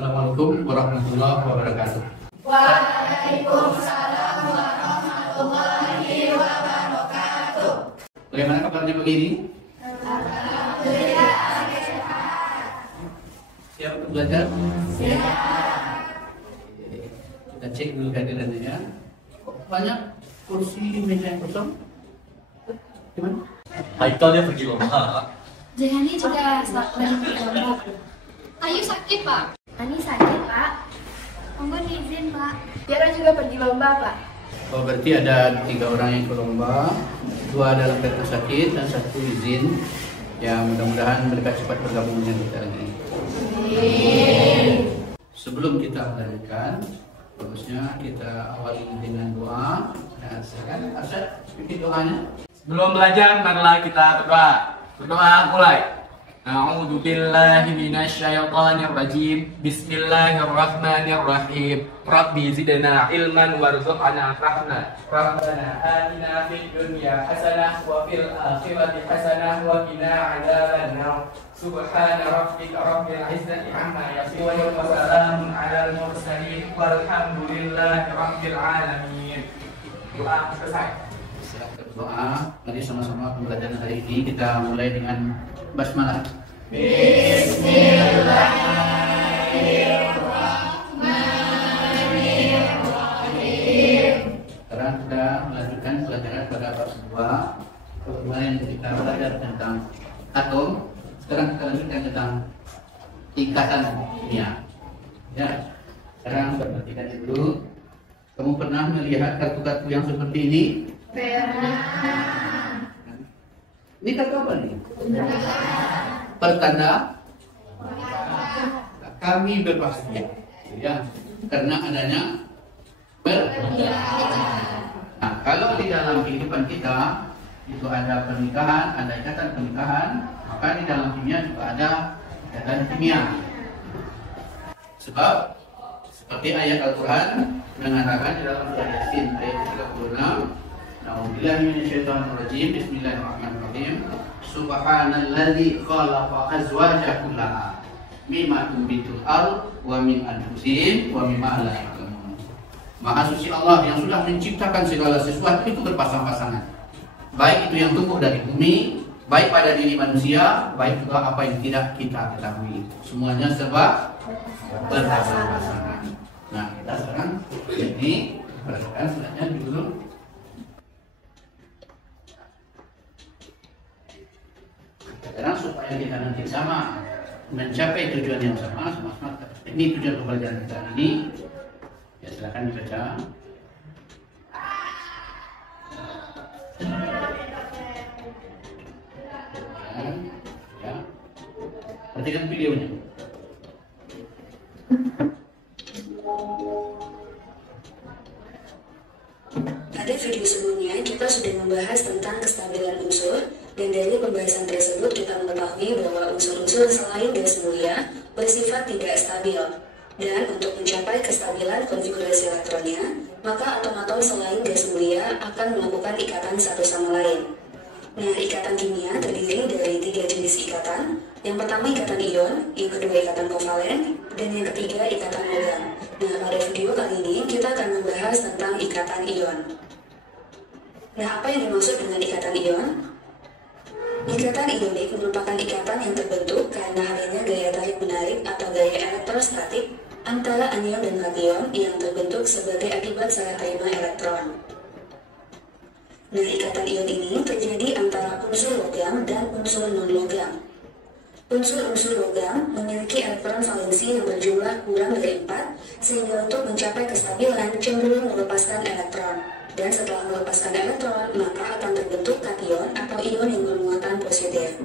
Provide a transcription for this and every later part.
Assalamualaikum warahmatullahi wabarakatuh. Waalaikumsalam warahmatullahi wabarakatuh. Bagaimana kabarnya begini? Alhamdulillah sehat. Siap untuk belajar? Siap. Kita cek dulu kehadirannya. Kok banyak kursi meja yang kosong? Gimana? Haikal dia pergi lomba. Jehani juga lagi lomba. Ayu sakit, Pak. Ani sakit, Pak. Monggo diizin, Pak. Tiara juga pergi lomba, Pak. Oh, berarti ada 3 orang yang ke lomba, 2 adalah karena sakit dan 1 izin. Ya, mudah-mudahan mereka cepat bergabung dengan kita lagi. Sebelum kita melanjutkan, bagusnya kita awali dengan doa. Nah, silakan Arsad, bikin doanya. Sebelum belajar, marilah kita berdoa. Berdoa mulai. A'udzu billahi minasyaitonir rajim. Bismillahirrahmanirrahim. Rabbi zidna ilman warzuqna fahma. Rabbana atina fid dunya hasanah wa fil akhirati hasanah wa qina adzabannar. Subhana rabbika rabbil izzati amma yasifun wa salamun 'alal mursalin walhamdulillahi rabbil alamin. Doa selesai. Silakan berdoa. Mari sama-sama pembelajaran hari ini kita mulai dengan basmalah. Bismillahirrahmanirrahim. Sekarang kita melanjutkan pelajaran pada bab 2. Kemarin kita belajar tentang atom. Sekarang kita lanjutkan tentang tingkatan kimia. Ya. Sekarang perhatikan dulu. Kamu pernah melihat kartu-kartu yang seperti ini? Pernah. Ini kartu apa nih? Pertanda kami berbahagia, ya, karena adanya Nah, kalau di dalam kehidupan kita itu ada pernikahan, ada ikatan pernikahan, maka di dalam kimia juga ada ikatan kimia. Sebab seperti ayat Al-Quran mengatakan di dalam surah Yasin ayat 36, Na'udzubillahi minasyaitonir rajim. Bismillahirrahmanirrahim. Subhanalladzi khalaqa azwaja kullaha mimma tumbitul ardh wa min anfusihim wa mimma la ya'lamun. Maha suci Allah yang sudah menciptakan segala sesuatu itu berpasang-pasangan. Baik itu yang tumbuh dari bumi, baik pada diri manusia, baik juga apa yang tidak kita ketahui. Semuanya serba berpasang-pasangan. Nah, kita sekarang ini perhatikan selanjutnya dulu. Sekarang supaya kita nanti sama mencapai tujuan yang sama, ini tujuan pembelajaran kita ini. Ya, silakan dibaca. Ya. Perhatikan videonya. Pada video sebelumnya kita sudah membahas tentang kestabilan unsur, dan dari pembahasan tersebut kita mengetahui bahwa unsur-unsur selain gas mulia bersifat tidak stabil. Dan untuk mencapai kestabilan konfigurasi elektronnya, maka atom-atom selain gas mulia akan melakukan ikatan satu sama lain. Nah, ikatan kimia terdiri dari 3 jenis ikatan. Yang pertama ikatan ion, yang kedua ikatan kovalen, dan yang ketiga ikatan logam. Nah, pada video kali ini kita akan membahas tentang ikatan ion. Nah, apa yang dimaksud dengan ikatan ion? Ikatan ionik merupakan ikatan yang terbentuk karena adanya gaya tarik-menarik atau gaya elektrostatik antara anion dan kation yang terbentuk sebagai akibat salah terima elektron. Nah, ikatan ion ini terjadi antara unsur logam dan unsur non-logam. Unsur-unsur logam memiliki elektron valensi yang berjumlah kurang dari 4, sehingga untuk mencapai kestabilan cenderung melepaskan elektron. Dan setelah melepaskan elektron, maka akan terbentuk kation atau ion yang bermuatan positif.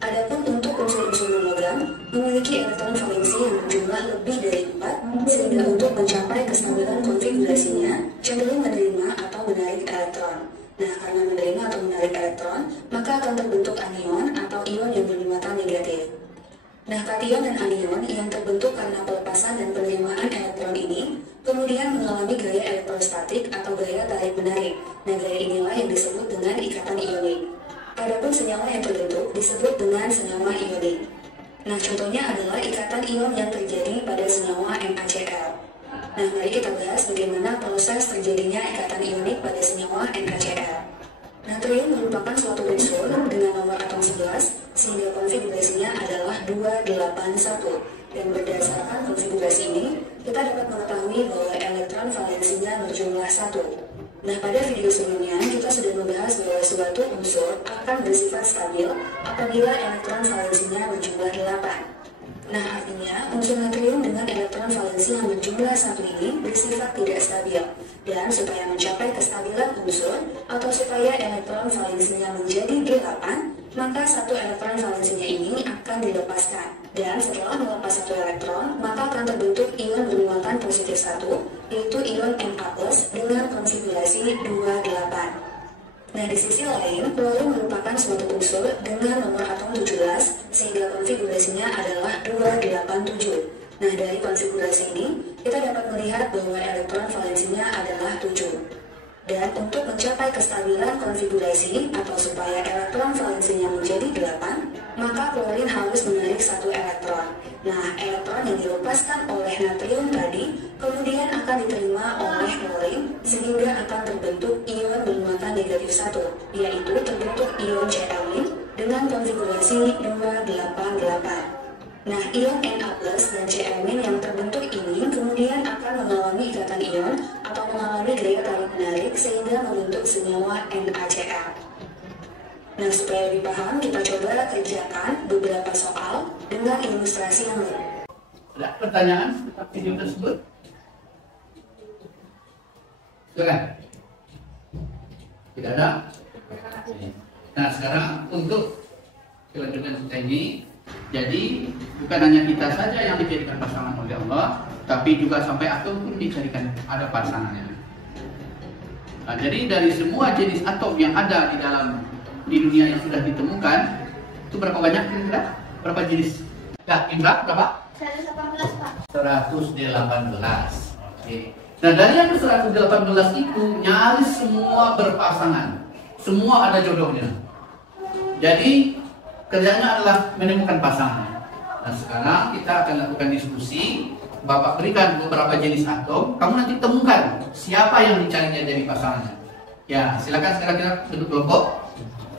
Adapun untuk unsur-unsur non-logam memiliki elektron valensi yang berjumlah lebih dari 4, sehingga untuk mencapai kestabilan konfigurasinya cenderung menerima atau menarik elektron. Nah, karena menerima atau menarik elektron, maka akan terbentuk anion atau ion yang bermuatan negatif. Nah, kation dan anion yang terbentuk karena pelepasan dan penerimaan elektron ini kemudian mengalami gaya elektrostatik atau gaya tarik-menarik. Nah, gaya inilah yang disebut dengan ikatan ionik. Adapun senyawa yang terbentuk disebut dengan senyawa ionik. Nah, contohnya adalah ikatan ion yang senyawa NaCl. Nah, mari kita bahas bagaimana proses terjadinya ikatan ionik pada senyawa NaCl. Natrium merupakan suatu unsur dengan nomor atom 11 sehingga konfigurasinya adalah 281. Dan berdasarkan konfigurasi ini, kita dapat mengetahui bahwa elektron valensinya berjumlah 1. Nah, pada video sebelumnya kita sudah membahas bahwa suatu unsur akan bersifat stabil apabila elektron valensinya berjumlah 8. Nah, artinya unsur natrium dengan elektron valensi yang berjumlah 1 ini bersifat tidak stabil. Dan supaya mencapai kestabilan unsur atau supaya elektron valensinya menjadi 8, maka satu elektron valensinya ini akan dilepaskan. Dan setelah melepas satu elektron, maka akan terbentuk ion bermuatan positif 1, yaitu ion Na+ dengan konfigurasi 28. Nah, di sisi lain, klorin merupakan suatu unsur dengan nomor atom 17, sehingga konfigurasinya adalah 287. Nah, dari konfigurasi ini, kita dapat melihat bahwa elektron valensinya adalah 7. Dan untuk mencapai kestabilan konfigurasi atau supaya elektron valensinya menjadi 8, maka klorin harus menarik satu elektron. Nah, elektron yang dilepaskan oleh natrium tadi kemudian akan diterima oleh klorin sehingga akan terbentuk ion bermuatan negatif 1, yaitu terbentuk ion Cl- dengan konfigurasi 288. Nah, ion Na+ dan Cl- yang terbentuk ini kemudian akan mengalami ikatan ion atau mengalami gaya tarik-menarik sehingga membentuk senyawa NaCl. Nah, supaya lebih paham, kita coba kerjakan beberapa soal dengan ilustrasi yang lain. Ada pertanyaan tentang video tersebut? Silakan. Tidak ada? Nah, sekarang untuk kelanjutan kita ini, jadi bukan hanya kita saja yang dijadikan pasangan oleh Allah, tapi juga sampai atom pun dicarikan ada pasangannya. Nah, jadi dari semua jenis atom yang ada di dunia yang sudah ditemukan, itu berapa banyak kira-kira? Berapa jenis? Ya, Indra, berapa? 118, Pak. 118. Oke. Nah, dari yang 118 itu nyaris semua berpasangan. Semua ada jodohnya. Jadi kerjanya adalah menemukan pasangan. Nah, sekarang kita akan lakukan diskusi. Bapak berikan beberapa jenis atom, kamu nanti temukan siapa yang dicarinya jadi pasangannya. Ya, silakan sekarang kita duduk kelompok.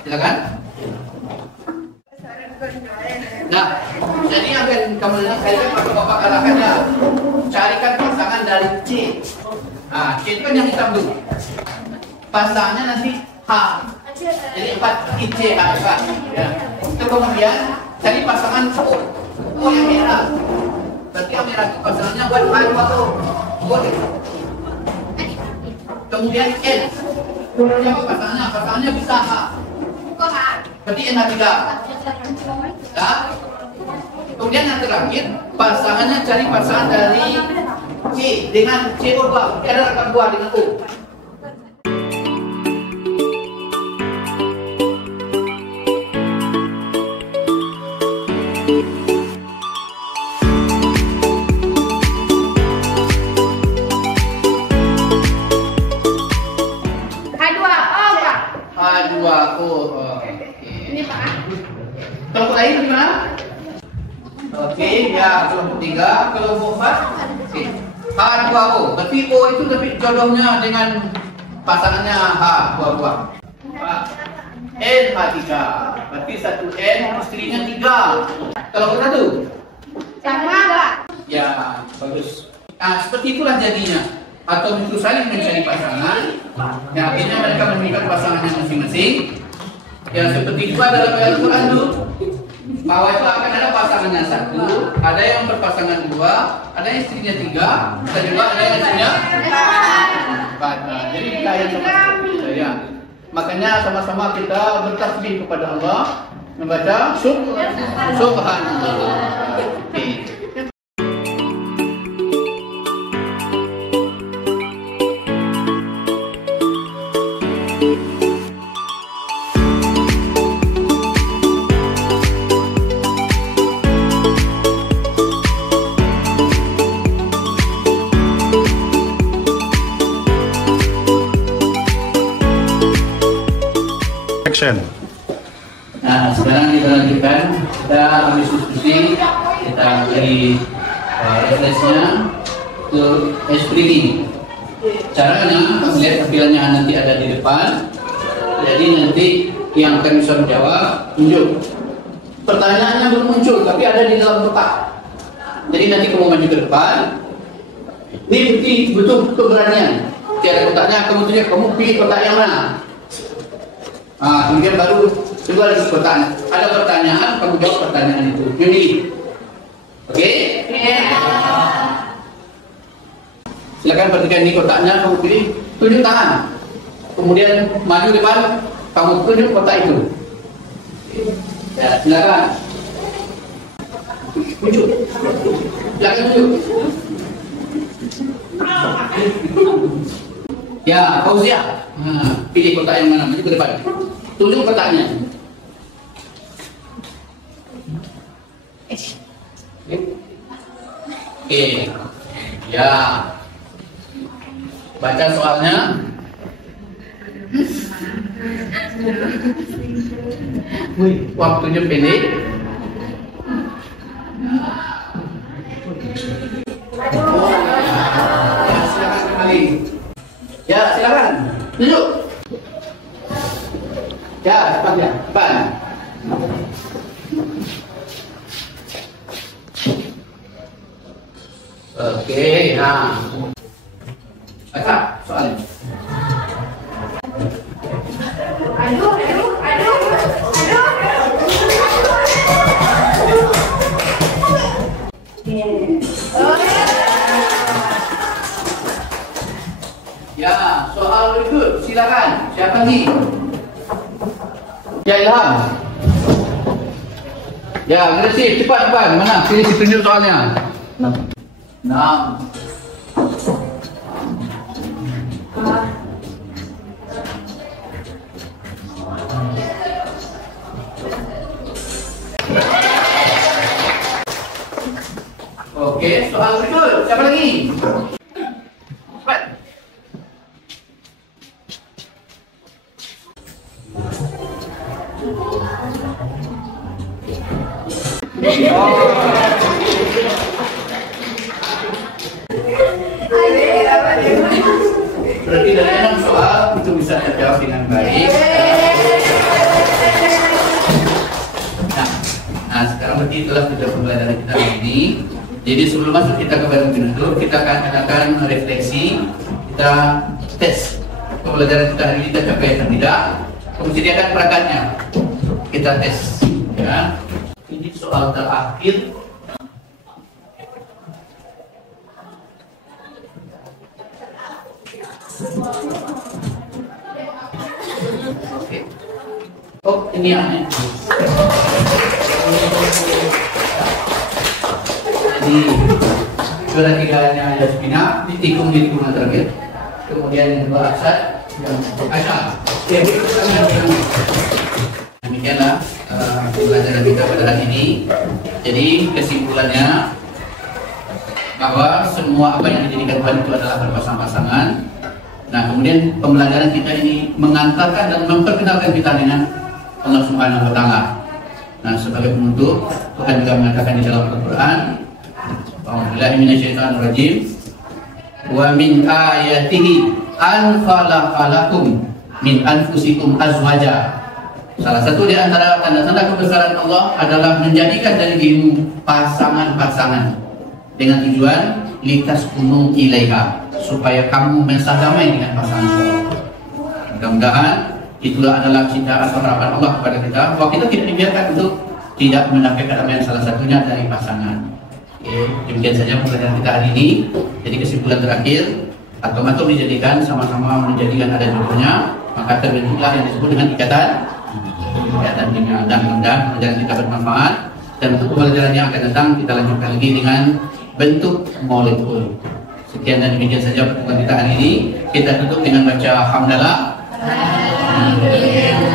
Silakan. Nah, jadi akan kamu lihat maka Bapak katakannya carikan pasangan dari C. Nah, C itu kan yang hitam dulu. Pasangannya nanti H. Jadi 4 IC H. Ya. Itu kemudian cari pasangan O. O yang merah. Berarti yang merah itu pasangannya buat H2O. Kemudian N. Siapa pasangannya? Pasangannya bisa H. Berarti NH3. Nah, kemudian yang terakhir pasangannya cari pasangan dari C dengan CO2. Ada rekan buah dengan O. H2O. Ini Pak. Kelompok lain gimana? Oke, ya kelompok 3, kelompok 4. Oke. H2O. Berarti O itu lebih jodohnya dengan pasangannya H buah-buah. NH3. Berarti 1 N istrinya 3. Kelompok 1. Sama, Pak. Ya, bagus. Nah, seperti itulah jadinya. Atom itu saling mencari pasangan. Yang akhirnya mereka memberikan pasangannya masing-masing. Ya, seperti juga dalam Al-Quran itu, bahwa itu akan ada pasangannya 1, ada yang berpasangan 2, ada yang istrinya 3, dan juga ada yang istrinya 4. Nah, jadi kita yang sama-sama. Ya. Makanya sama-sama kita bertasbih kepada Allah, membaca Subhanallah. Oke. Nah, sekarang kita lanjutkan. Kita ambil diskusi, kita beri referensinya ke esprili. Caranya, lihat tampilannya nanti ada di depan. Jadi nanti yang akan bisa menjawab tunjuk. Pertanyaannya belum muncul, tapi ada di dalam kotak. Jadi nanti kamu maju ke depan. Ini bukti butuh keberanian. Tiada kotaknya, kamu tunjuk, kamu pilih kotak yang mana. Kemudian baru coba lagi pertanyaan. Ada pertanyaan, kamu jawab pertanyaan itu. Pilih. Oke? Silakan perhatikan ini kotaknya, kamu pilih, tunjuk tangan. Kemudian maju depan, kamu tunjuk kotak itu. Ya, silakan. Tunjuk. Silakan tunjuk. Ya, Fauzia. Pilih kotak yang mana, maju ke depan. Tunjuk kotaknya. Oke. Ya. Baca soalnya. Waktunya pendek. Silakan kembali. Ya, silakan. Tunjuk. Ya, cepat ya. Cepat. Oke, nah. Baca soalnya. Ya, soal berikut, silakan. Siapa lagi? Ya, Ilham. Ya, agresif, cepat. Mana? Sini tunjuk soalnya. 6. Oke, soal berikut. Siapa lagi? Cepat. Berarti dari 6 soal itu bisa terjawab dengan baik. Nah, sekarang berarti itulah kita pembelajaran kita hari ini. Jadi sebelum masuk kita ke bagian penutup, kita akan adakan refleksi, kita tes pembelajaran kita hari ini kita capai atau tidak. Kemudian sediakan perangkatnya, kita tes. Ya. Ini soal terakhir. Oke. Oh, ini yang jadi juara tiganya Yasmina, ditikung terakhir. Kemudian yang kedua Asad, yang Asad. Demikianlah pembelajaran kita pada hari ini. Jadi kesimpulannya bahwa semua apa yang dijadikan Tuhan itu adalah berpasang-pasangan. Nah, kemudian pembelajaran kita ini mengantarkan dan memperkenalkan kita dengan Allah Subhanahu wa Ta'ala. Nah, sebagai penutup, Tuhan juga mengatakan di dalam Al-Quran, A'udzubillahi minasyaitonirrajim, wa min ayatihi an khalaqalakum min anfusikum azwaja. Salah satu di antara tanda-tanda kebesaran Allah adalah menjadikan dari dirimu pasangan-pasangan dengan tujuan litaskunu ilaiha, supaya kamu merasa damai dengan pasangan. Mudah-mudahan itulah adalah cinta atau harapan Allah kepada kita, bahwa kita tidak dibiarkan untuk tidak mendapat kedamaian salah satunya dari pasangan. Oke, demikian saja pembelajaran kita hari ini. Jadi kesimpulan terakhir, atau dijadikan sama-sama menjadikan ada jodohnya, maka terbentuklah yang disebut dengan ikatan dengan, dan mudah-mudahan pembelajaran kita bermanfaat. Dan untuk pembelajaran yang akan datang kita lanjutkan lagi dengan bentuk molekul. Sekian dan demikian saja pertemuan kita hari ini. Kita tutup dengan baca hamdalah. Alhamdulillah.